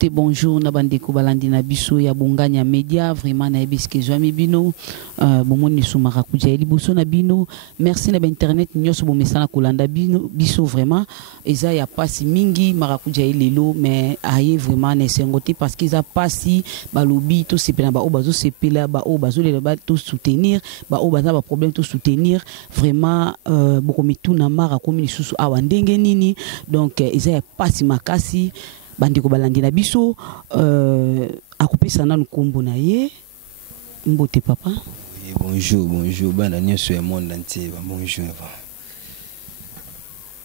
souhaiter bonjour na bandeko balandi na biso ya Bonganya Media, vraiment na ebiske zwami bino bomoni sumaka kuja liboso na bino. Merci na internet nyoso bomesana kolanda bino biso, vraiment eza ya pasi mingi marakuja lelo, mais aye vraiment na sengote parce qu'ils a pasi balobi to sepela ba obazo sepela ba obazo le ba to soutenir ba obaza ba problème to soutenir vraiment bokomitu na mara komi susu awa ndenge nini. Donc eza ya pasi makasi bandeko balandi na biso akopesa na nkombo na ye mbote papa. Oui, bonjour bana nyoso ya monde entier, bonjour.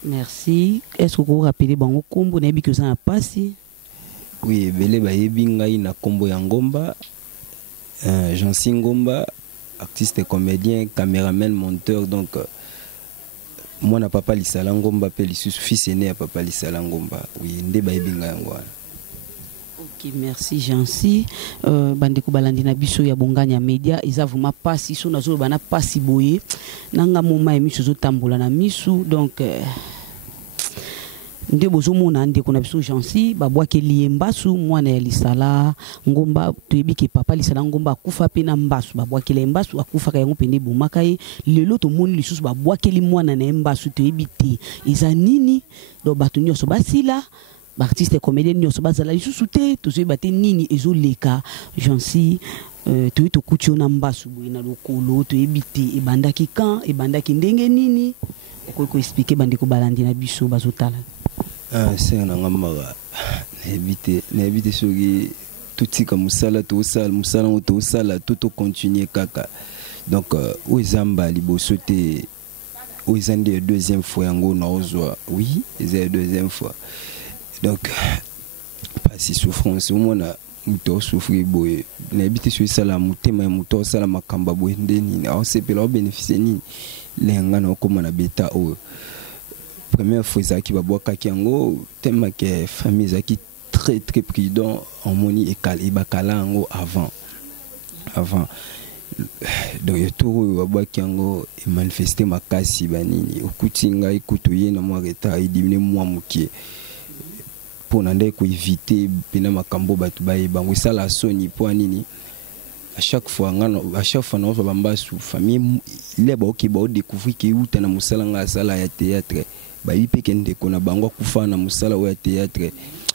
Merci. Est-ce que vous vous rappelez bango kombo na biko za pasi? Oui, belé ba yebi ngai na kombo ya Ngomba, Jean Ngomba, artiste comédien, caméraman, monteur. Donc moi na papa Lisala Ngomba pe lisusu fils aîné à papa Lisala Ngomba. Oui, nde ba yebi ngai yango. Ok, merci Jansi. Bandeko balandi na biso ya Bonganya Media, eza vraiment pasi so nazo bana pasi boye. Nanga moma emiso zo tambola na misu, donc nde bozo mona ndeko na biso Jansi babwaki liembasu mwana ya Lisala Ngomba, toyebi ke papa Lisala Ngomba akufa pe na mbasu babwaki liembasu akufa ka yango pende bomaka ye lelo to moni lisusu babwaki li mwana na mbasu, toyebi te eza nini do bato nyonso basila ba artiste comédien nyonso bazala lisusu te tozoyeba te nini ezoleka Jansi. Toyi to kucho na mbasu boye na lokolo toyebi te ebandaki kan ebandaki ndenge nini ko expliquer bandeko balandi na biso bazotala. C'est un engagement. N'habite sur tout comme musala, tout sale, musala, tout sale, tout continuer kaka. Donc, où est Zamba, libosote, où est la deuxième fois en gros, oui, c'est la deuxième fois. Donc, pas si souffrance, au moins, muto souffrir boy. N'habite sur ça la mutema, muto ça la makamba boy, ndeni, on sait pas bénéficier ni les ngana comme on a bêta ou. Première fois qui va boire kakiango tellement que famille qui très prudent en moni et cal et bakalango avant donc il tout va boire kiango et manifester ma kasi banini okutinga ikutuye na moi reta et diminuer moi mukie pour nande ko éviter pena makambo batu baye bango ça la soni pour nini à chaque fois on va bambasu famille les ba qui ba découvrir que uta na musala nga sala ya théâtre ba yipe kende kona bango kufa na musala wa théâtre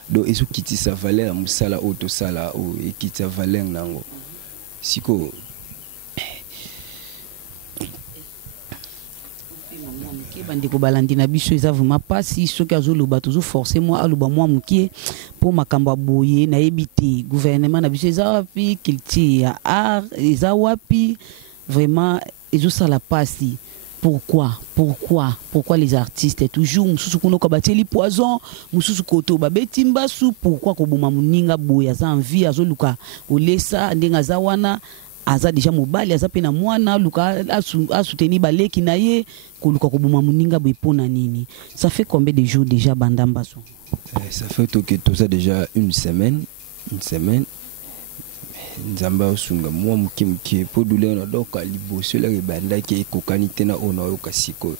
do esu kiti sa valeur musala auto sala o ekiti sa valeur nango siko bandeko balandi na biso eza vraiment pasi soki azoloba tozo forcer moi aloba moi mukie pour makambo boye na yebite gouvernement na biso eza wapi culture ya art eza wapi vraiment ezosala pasi. Pourquoi les artistes toujours mususu kuno ka bateli poison mususu koto babeti mbasu, pourquoi ko boma muninga boya za envie azoluka olesa ndenga za wana aza déjà mobali aza pe na mwana luka asuteni baleki na ye koluka ko boma muninga boye pona nini? Ça fait combien de jours déjà bandamba so? Ça fait tout ça déjà une semaine. Nzamba osunga mwa muki po douleur na doka liboso la banda ki ekokanite na ona yoka siko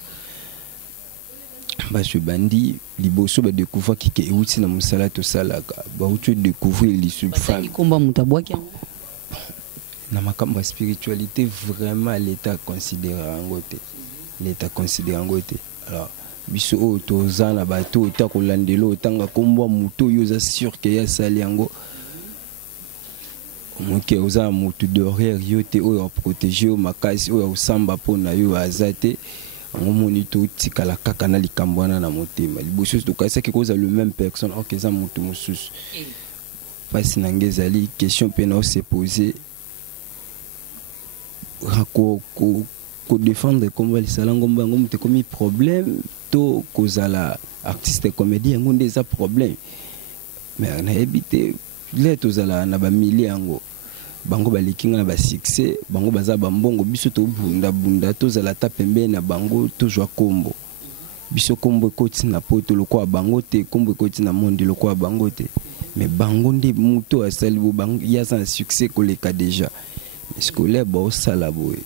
ba bandi liboso ba découvrir ki ke euti na musala to salaka ba utu découvrir li subfam komba mutabwaki na makambo spiritualité vraiment l'état considéré ngote alors biso o tozana ba to ta ko landelo tanga komba muto yoza sûr que ya sali yango moke oza mutu derrière yote oyo protéger o makasi oyo osamba pona yo azate ngomoni to tikala kaka na likambwana na motema liboso to kasa ke koza le même personne o keza mutu mususu pasi na ngezali question pena o se poser ko défendre comme Lisala Ngomba ngomte comme problème to kozala artiste comédien ngonde za problème mais na habité les tozala na ba milliers yango bango balikinga na ba succès bango baza bambongo biso to bunda tozala ta pembe na bango tozwa kombo biso kombo koti na poto lokwa bango te kombo koti na monde lokwa bango te mais bango ndi muto asali bo bango ya sa succès koleka déjà est-ce que les bo sala boy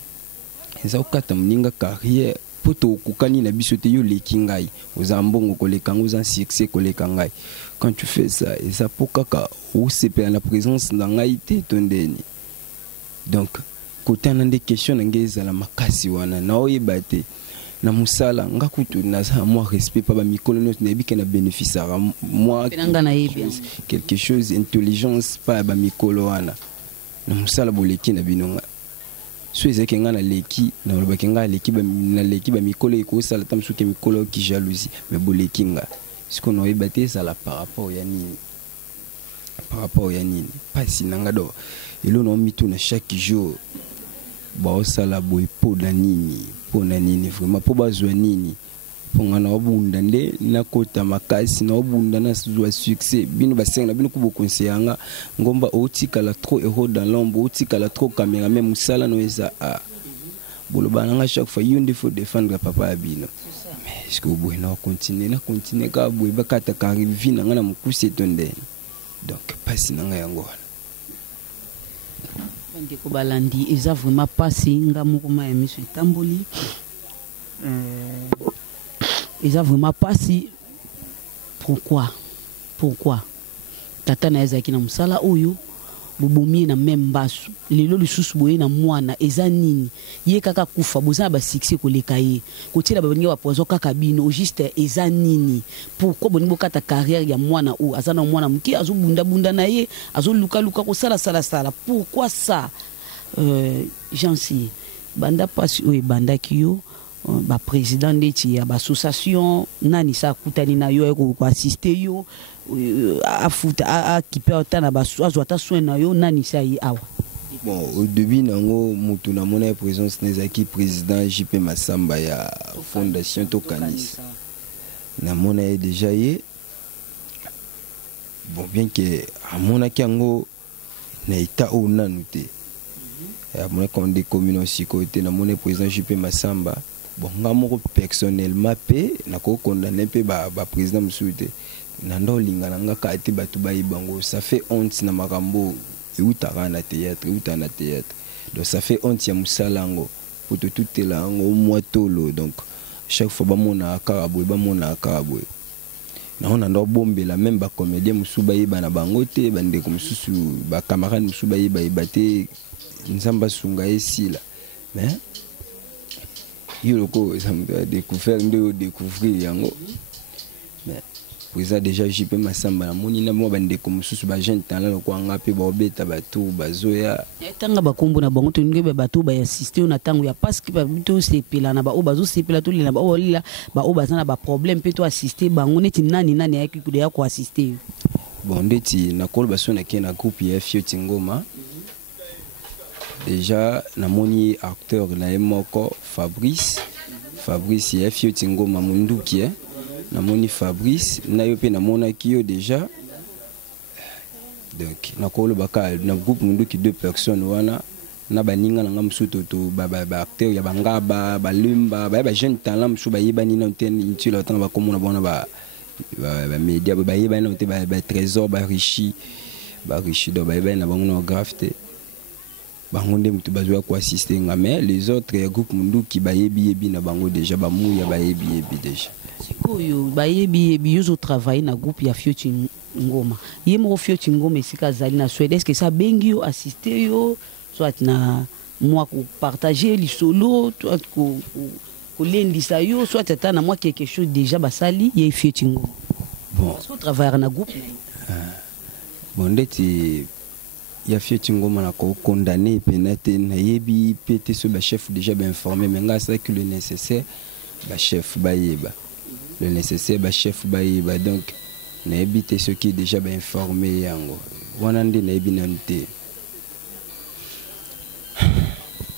eza okata mninga carrière poto kokani na biso te yo leki ngai oza mbongo koleka ngai oza succès koleka ngai. Quand tu fais ça et ça pour kaka ou c'est la présence na ngai te tondeni. Donc côté na des questions na ngai za la makasi wana na oyeba te na musala nga kutu na za moi respect pa ba mikolo no na bi na bénéfice à moi quelque chose intelligence pa ba mikolo wana na musala boleki na binonga so ezeke nga na leki na lobaki nga leki ba na leki ba mikolo eko sala tam suke mikolo ki jalousie mais boleki nga ce qu'on a ébatté ça la par rapport ya nini pas si nanga do elo no mitu na chaque jour ba osala boy po na nini vraiment po bazwa nini ponga na obunda nde na kota makasi na obunda na zwa succès bino basenga bino kubo conseillanga ngomba otikala trop héros dans l'ombre otikala trop caméra même musala no eza a boloba nga chaque fois yonde faut défendre papa abino mais est-ce que vous pouvez continuer ka boy bakata ka rivi na nga na mukuse tonde donc pas nanga yango Bande ko balandi eza vraiment pas nga mukuma ya miso tamboli eza vraiment pas si pourquoi tata na ezaki na musala oyo bobomi na même basu lelo lisusu boye na mwana eza nini ye kaka kufa boza ba succès koleka ye kotila babengi ba poison kaka bino juste eza nini pourquoi boni bokata carrière ya mwana ou azana mwana muki azobunda na ye azoluka ko sala pourquoi ça Jansi banda pasi oyo banda kiyo ba président ndeti ya ba association nani sa kutani na yo ko assister yo afuta akipe otana ba azwata soin na yo nani sa yi awa. Bon au début nango mutu na mona présence nezaki président JP Masamba ya fondation Tokanis na mona déjà ye bon bien que a mona kiango na ita o nanute a mona comme des communautés côté na mona président JP Masamba. Bon ngamoko personnellement pe na ko condamner pe ba président musuite na ndo lingana nga ka ete batu ba ibango ça fait honte na makambo e utara na théâtre donc ça fait honte ya musalango pour tout là ngo mwatolo donc chaque fois ba mona akarabwe na on ndo bombela même ba comédien musuba yeba na bango te bande ko mususu ba camarade musuba yeba te nzamba sunga esila mais Yoko, ça me a découvrir yango. Mais président déjà JP Masamba na moni na mo bande comme sous ba jeune talent ko anga pe ba obeta batu bazoya. Tanga bakombo na bango to ngebe batu ba assister na tango ya parce que ba bito sepela na ba o bazo sepela to lila ba o lila ba o bazana ba problème pe to assister bango neti nani ya kikude ya ko assister. Bon ndeti na kol baso na kena groupe ya Fioti Ngoma. Déjà na moni acteur na emoko Fabrice ya Fioti Ngoma munduki na moni Fabrice na yo pe na mona kiyo déjà donc na kolo baka na groupe munduki 2 personnes wana na baninga na ngamsuto to ba acteur ya bangaba balemba ba jeune talent msu ba yebani na nteni ntilo tanga ba komona bona ba media ba yebani na te ba trésor ba richi do ba yebani na bango na grafte bangonde mutu bazwa ko assister nga mais les autres groupes mundu ki bayebi na bango déjà ba muya bayebi déjà sikoyo bayebi yo travailler na groupe ya Fioti Ngoma yemo Fioti Ngoma esika zali na Suède est-ce que ça bengi yo assister yo soit na moi ko partager li solo toi ko lendisa yo soit tata na moi quelque chose déjà basali ye Fioti Ngoma bon so travailler na groupe bon ndeti ya Fioti Ngoma na ko condamné penate na yebi pété ce ba chef déjà bien informé mais nga ça que le nécessaire ba chef ba yeba le nécessaire ba chef ba yeba donc na yebi té ce qui déjà bien informé yango wana ndi na yebi nante.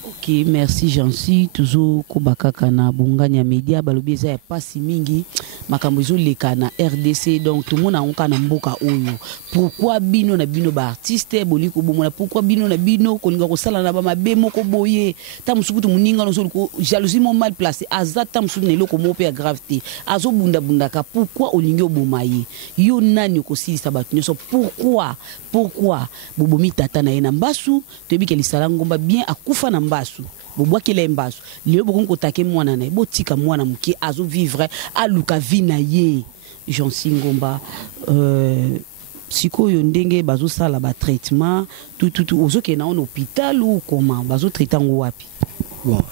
Ok, merci Jansi toujours kobakaka na bunganya media balobi eza ya pasi mingi makambo ezoleka na RDC donc tout le monde a na mboka oyo pourquoi bino na bino ba artiste boli ko bomona pourquoi bino na bino kolinga ko sala na ba mabe moko boye ta musukutu muninga no ko jalousie mo mal placé azata musuku ne loko mo pe gravité azo bunda ka pourquoi olingi obomaye yo nani ko silisa batu nyoso pourquoi bobomi tata na ena mbasu to bi ke lisala ngomba bien akufa na mbasu mbasu boboa kile mbasu leo bokon kotake mwana na botika mwana muke azo vivre aluka vina ye Jean Singomba sikoyo ndenge bazo sala ba traitement tout ozoke na hôpital ou comment bazo traiter ngo wapi bon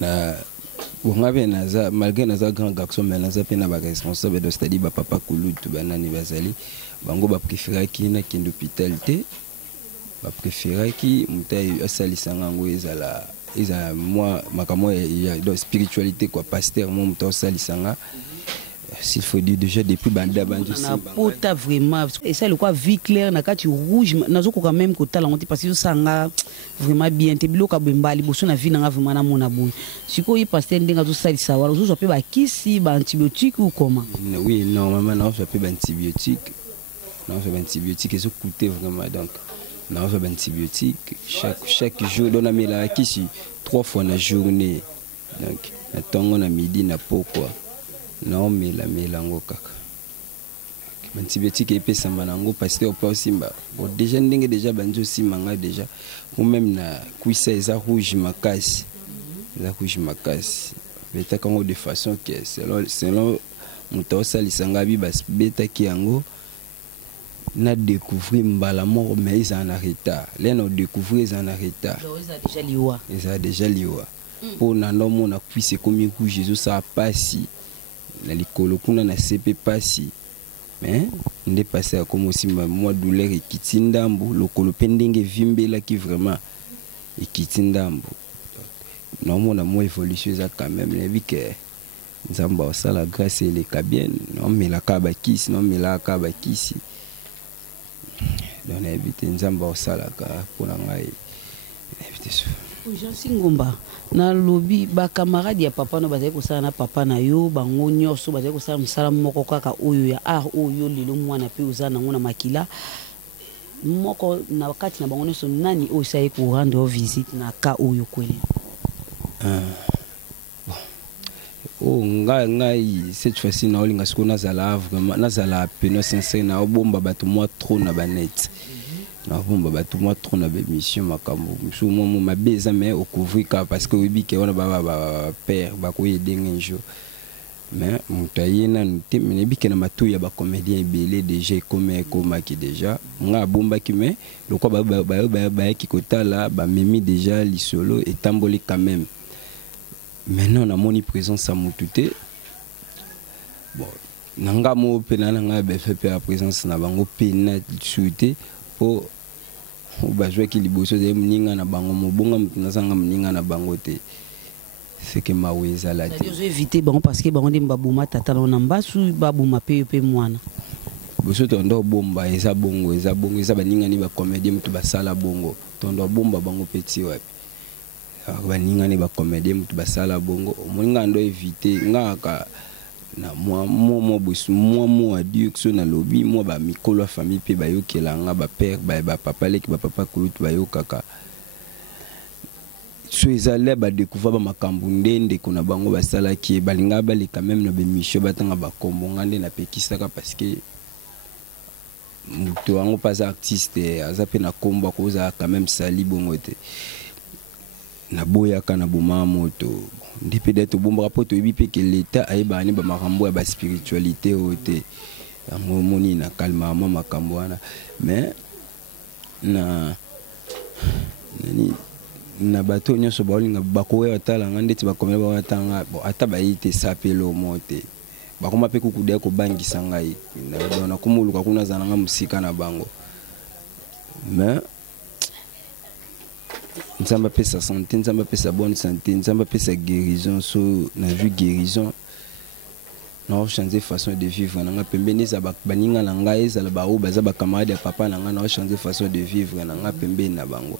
na ngabe naza malgré naza grand garçon mais naza pe na ba responsable de c'est-à-dire ba papa kulutu banani bazali bango ba préférer ki na kende hôpital te ba préférer ki mutai asalisanga ngo ezala moi makamo ya de spiritualité quoi pasteur moi mutai asalisanga s'il faut dire déjà depuis banda banjo na pota vraiment et ça le quoi vie claire na kati rouge nazo ko quand même ko tala ngonti parce que ça nga vraiment bien te biloka bembali boso na vie na vraiment na mona boy siko yi pasteur ndinga zo salisa wala zo pe ba kisi ba antibiotique ou comment oui normalement non ça peut ba antibiotique non ça ba antibiotique et ça coûte vraiment donc non ça ba antibiotique chaque jour dans la mela kisi 3 fois na journée donc na tongo na midi na pourquoi non mais la mélango kaka antibiotique et pesa manango pasteur pas aussi bon déjà ndenge déjà banjo simanga déjà ou même na kuisa eza rouge makasi beta kango de façon que selon muto salisanga bi bas beta ki yango na découvrir mbala mort mais ils en retard les no découvrir ils en retard ils a déjà liwa pour na no mona kuisa comme ku Jésus ça passi na likolo kuna na sepe pasi mais ndé passé à comme aussi moi douleur et kitindambu lokolo pendenge vimbela qui vraiment et kitindambu non mon amour évolution ça quand même les vie que nzamba ça la grâce et les kabien non mais la kabakisi non mais la kabakisi donc éviter nzamba ça la pour ngai éviter ça Jean Singomba na lobi ba camarade ya papa no bazali kosala na papa na yo bango nyonso bazali kosala msala moko kaka oyo ya oyo lelo mwana pe uzana ngona makila moko na wakati na bango nyonso nani oyo sai ko rendre visite na ka oyo kweli ngai cette fois-ci na olinga siko nazala vraiment nazala peno sincère na obomba bato moi trop na banet na bomba bato moi trop na bémission makambo msu mo mabeza mais au couvrir parce que oui que on ba père ba ko yedenga un jour mais mutayena nte mais bi que na matu ya ba comédien belé déjà comme qui déjà nga bomba qui mais le quoi ba ki kotala ba memi déjà li solo et tamboli quand même maintenant on a moni présence à mutute bon nanga mo pena nanga be fait la présence na bango pena souhaité pour bazwa ki liboso de mninga na bango mobonga mtunazanga mninga na bango te c'est que maweza la te je éviter bon parce que bango ndimba buma tata na mbasu babuma pe mwana boso tondo bomba eza bongo eza baninga ni ba comédien mutu basala bongo tondo bomba bango petit wapi baninga ni ba comédien mutu basala bongo moninga ndo éviter ngaka na moi à Dieu que son na lobby moi ba mikolo famille pe bayo kelanga ba père ba papa leki ba papa kulutu bayo kaka so ezale ba découvrir ba makambu ndende kuna bango basala ki balinga bali quand même na be mission batanga ba kombonga nde na pekisaka parce que muto wango pas artiste azape na komba koza quand même sali bongo te na boya kana boma moto ndi peut-être bomba poto ebi pe que l'état ayeba ni ba makambo ya ba spiritualité ote yango moni na kalma makambo wana mais na nani na bato nyonso baolinga bakoya tala ngandeti bakomela ba tanga bon ata bayite sapelo mote bakoma pe kukude ko bangisa ngai na kumuluka kuna zananga musika na bango mais nzamba pesa santé nzamba pesa bonne santé nzamba pesa guérison so na vue guérison na changer façon de vivre na nga pembeni za baninga na ngai za ba o baza ba camarade ya papa na nga na changer façon de vivre na nga pembeni na bango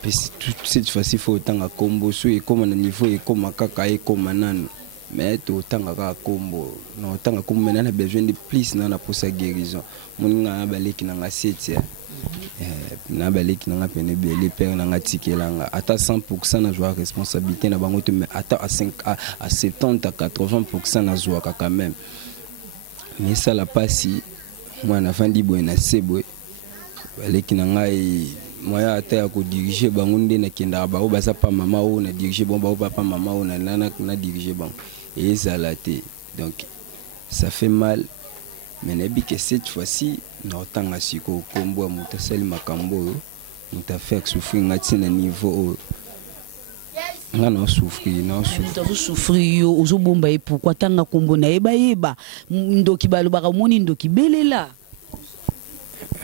puis cette fois-ci faut tanga kombo so e comme na niveau e comme kaka e comme nan mais to tanga ka kombo no tanga kombo na besoin de plus na pour sa guérison moninga baleki na nga 7 na baleki na nga pene belé père na nga tikelanga ata 100% na joie responsabilité na bango mais ata à 70 à 80% na joie quand même mais ça la passi moi na fandi boy na sebwe baleki na nga moya ata ya kodiriger bango nde nakendaka bao baza pa mama oyo na diriger bango bao papa mama oyo na diriger bango ezala te. Donc ça fait mal, mais nayebi que cette fois-ci naotanga sikoyo kombo ya moto asali makambo oyo moto afaire souffrir nga ti na niveau oyo nga naosouffrir yo ozobomba ye pourquoi tanga kombo na yeba ndoki balobaka omoni ndoki belela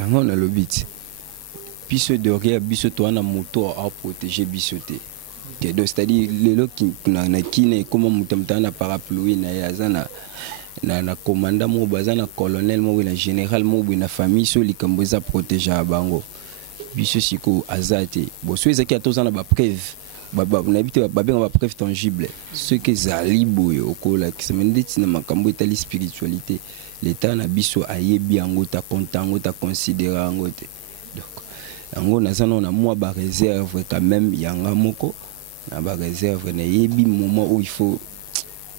yango nalobi ti biso derrière biso towana moto aprotéger biso te. Donc c'est-à-dire lelo na kina ekoma moto na parapluie na ye aza na commandant mo baza na colonel mo na général mo na famille so likambo eza protéger bango biso siko azate bo so ezaki atoza na ba preuve na habite ba benga ba preuve tangible ce que zali boyo okola ki semende tina makambo etali spiritualité l'état na biso ayebi yango ta kontango ta considérer yango te. Donc yango nazana na moi ba réserve quand même yanga moko na ba réserve na yebi moment où il faut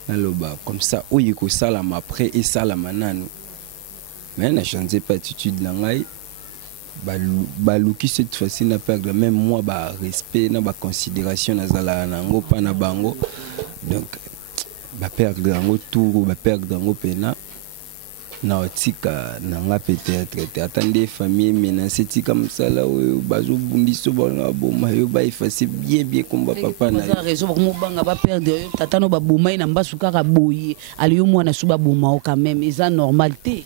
naloba comme ça où il ko sala ma après et sala manano mais na changer pas attitude na ngai baluki cette fois-ci na perdre même moi ba respect na ba considération na zala nango pa na bango. Donc ba perdre yango tout ba perdre yango pena na otika nanga peut-être attendez famille menacé tika msala oyo bazo bundiso bana boma yo ba effacer bien comme papa na raison pour mo banga ba perdre tata no ba boma na mbasu kaka boye ali yo mwana suba boma quand même eza normalité.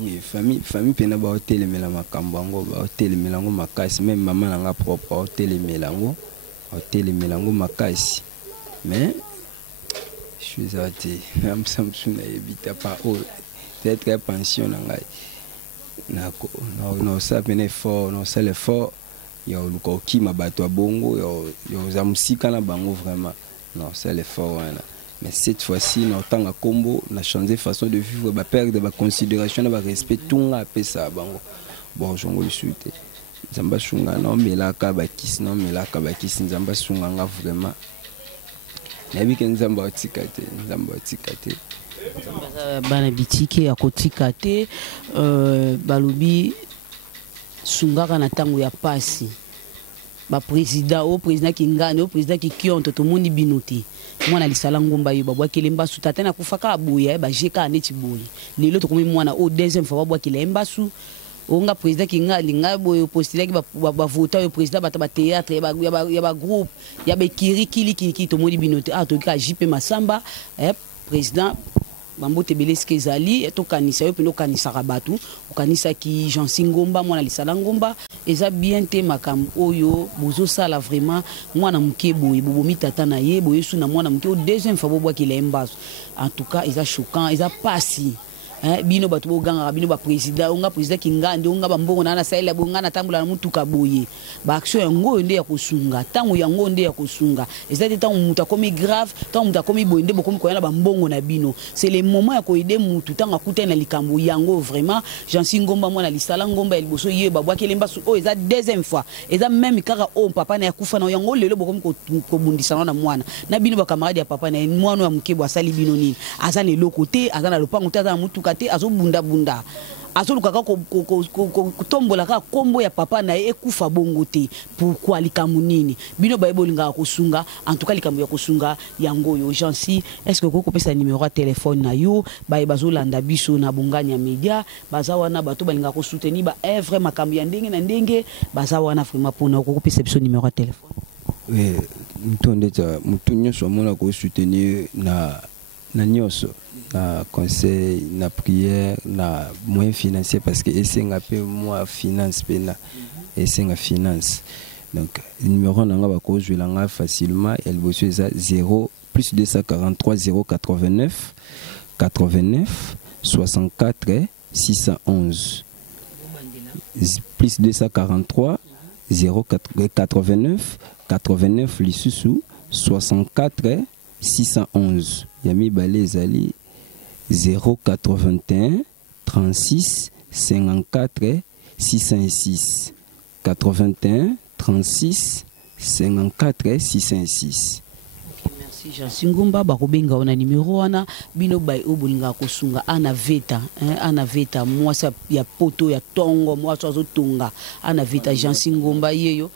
Oui, famille pena ba hotel melama kambango ba hotel melango makasi même maman nanga propre hotel melango makasi mais je suis arrêté même Samsung na ebita pas peut-être pension ngai nako no ça pene fort no ça l'effort ya luko kima bato bongo yo za musika na bango vraiment non c'est l'effort wana. Mais cette fois-ci na tanga kombo na changer façon de vivre ba perdre ba considération na ba respect tunga pesa bango bon jongo le souhaiter nzamba sunga na melaka ba kisi nzamba sunga nga vraiment na bi ken nzamba otikate bana bitike ya kotika te balobi sungaka na tango ya pasi ba président kingane président ki kionto to mundi binoti mwana lisala ngomba yo babwa kelemba su tata na kufaka boya ba jeka neti boyi lelo to komi mwana o deuxième fois babwa kelemba su onga président kinga linga boyo postila ki ba vota yo président bata ba théâtre ya ba groupe ya be kiri to mundi binoti to ka JP Masamba président bambote beleske ezali to kanisa yo peno kanisa rabatu kanisa ki Jean Singomba mwana lisala ngomba eza bien te makam oyo bozo sala vraiment mwana muke boye bobomi tata na ye boye su na mwana muke o deuxième fois bobwa ki lembazo en tout cas eza choquant eza pasi bino batu boganga bino ba président onga président kingande onga bambongo na saela bonga na tambula na mutuka boye ba action yango nde ya kosunga tango yango nde ya kosunga ezati tango muta komi grave tango muta komi boye nde bokomi koyana bambongo na bino c'est le moment ya koide mutu tango akuta na likambo yango vraiment Jean Singomba mwana lisala ngomba ya liboso ye babwa kelemba su o eza deuxième fois eza même kaka o papa na yakufa na yango lelo bokomi ko bundisa na mwana na bino ba camarade ya papa na mwana ya mukebo asali bino nini aza le lokote aza na lopango te aza na mutuka te azo bunda azoluka kutombola ka kombo ya papa na ekufa bongo te pourquoi likambo nini bino baebolinga kosunga en tout cas likambo ya kosunga yango yo Jansi est-ce que koko pesa numéro ya téléphone na yo bazolanda biso na bonganya media bazawana bato balinga ko soutenir ba vrai makambo ya ndenge na ndenge bazawana vraiment pona koko pesa biso numéro ya téléphone mutu nyonso mona ko soutenir na nyonso na conseil na prière na moyen financier parce que esenga pe moi finance pena esenga finance donc numéro nanga ba ko jouer facilement elle bosse ça 0 plus 243 089 89 64 611 plus 243 089 89 lisusu 64 611 Yami Balezali 081 36 54 606 81 36 54 606. Merci Jean Singumba bakobenga ona numéro wana bino bay obolinga kosunga ana veta moi ça ya poto ya tongo moi so azotunga ana veta Jean Singumba yeyo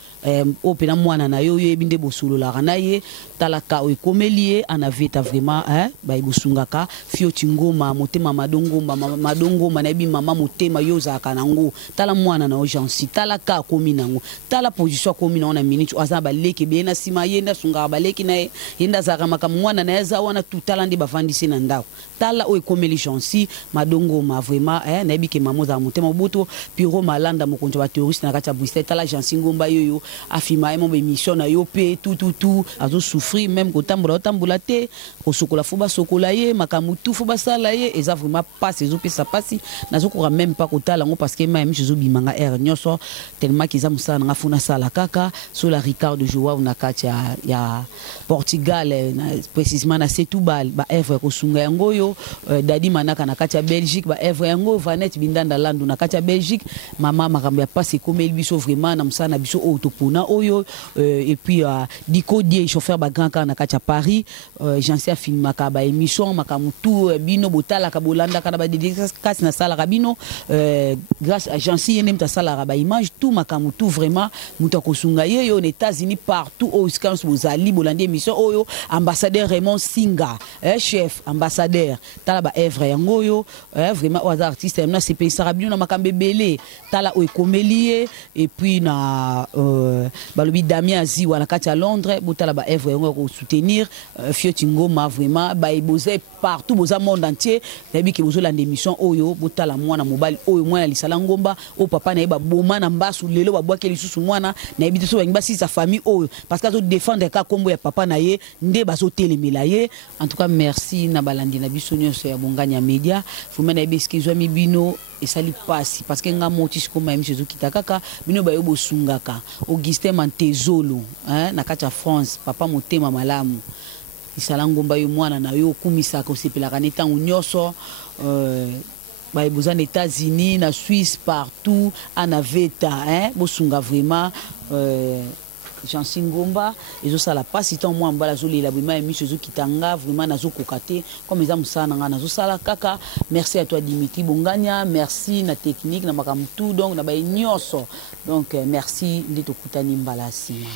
opena mwana na yo yebinde bosolola na ye talaka oikomelie ana veta vraiment bay bosungaka fio tingoma motema madongo manabi mama motema yo zaka nango tala mwana na Jean si talaka komi nango tala position komi na ona minute azaba leke bena sima yenda sunga baleki na yenda zaka makamwana na yaza wana tutala ndi bafandisi na ndako tala oikomeli Jansi madongo ma vraiment na bike mamoza motema boto piro malanda mokonjo ba terroriste na kati ya Bruxelles tala Jean Singumba yoyo afima mo émission na yo pe tout azo souffrir même ko tambola te ko sokola fuba sokola ye makamutu fuba sala ye eza vraiment passe ezo pesa pasi nazo ko même pas ko tala ngo parce que même jezo bimanga er nyoso tellement qu'ils amu sala nga funa sala kaka sur la Ricardo Joao na kati ya Portugal précisément na Setúbal ba evre ko sunga yango yo dadi manaka na kati ya Belgique ba evre yango Vanette bindanda landu na kati ya Belgique mama makambo ya passe komeli biso vraiment na musana biso autopona oyo et puis Diko Die chauffeur ba grand car na kati ya Paris Jansi a filmé ka ba émission makamutu bino botala ka bolanda ka ba dédicace na sala rabino grâce à Jansi yene mta sala ba image tout makamutu vraiment muta ko sunga yo aux États-Unis partout au scans bozali bolandi émission oyo ambassadeur Raymond Singa chef ambassadeur tala ba evre yango yo vraiment aux artistes na CP Sarabino na makambe belé tala o ekomelie et puis na balobi Damien Aziwa na kati ya Londres botala ba evre yango ko soutenir Fioti Ngoma vraiment ba ebozé partout boza monde entier nabi ke bozolanda émission oyo botala mwana mobali oyo mwana lisala ngomba o papa na yeba boma na mbasu lelo ba bwake lisusu mwana na yebite so bangi basi sa famille oyo parce que azo défendre ka kombo ya papa na ye nde bazo telemela ye en tout cas merci na balandi na biso nyonso ya Bonganya Media fuma na yebeskizo mi bino esali pasi parce que nga motis koma yemi jesu kitakaka bino ba yobo sungaka Augustin Mantezolo na kati ya France papa motema malamu isala ngomba yo mwana na yo kumisa ko sepelaka netango nyonso ba ebozana États-Unis na Suisse partout anaveta bosunga vraiment Jean Singumba ezo sala pasi tant moi mbala zo lela bima emi jesu kitanga vraiment nazo kokate comme eza musana nga nazo sala kaka merci à toi Dimitri Bonganya merci na technique na makamutu donc na ba nyonso donc merci ndito kutani mbala sima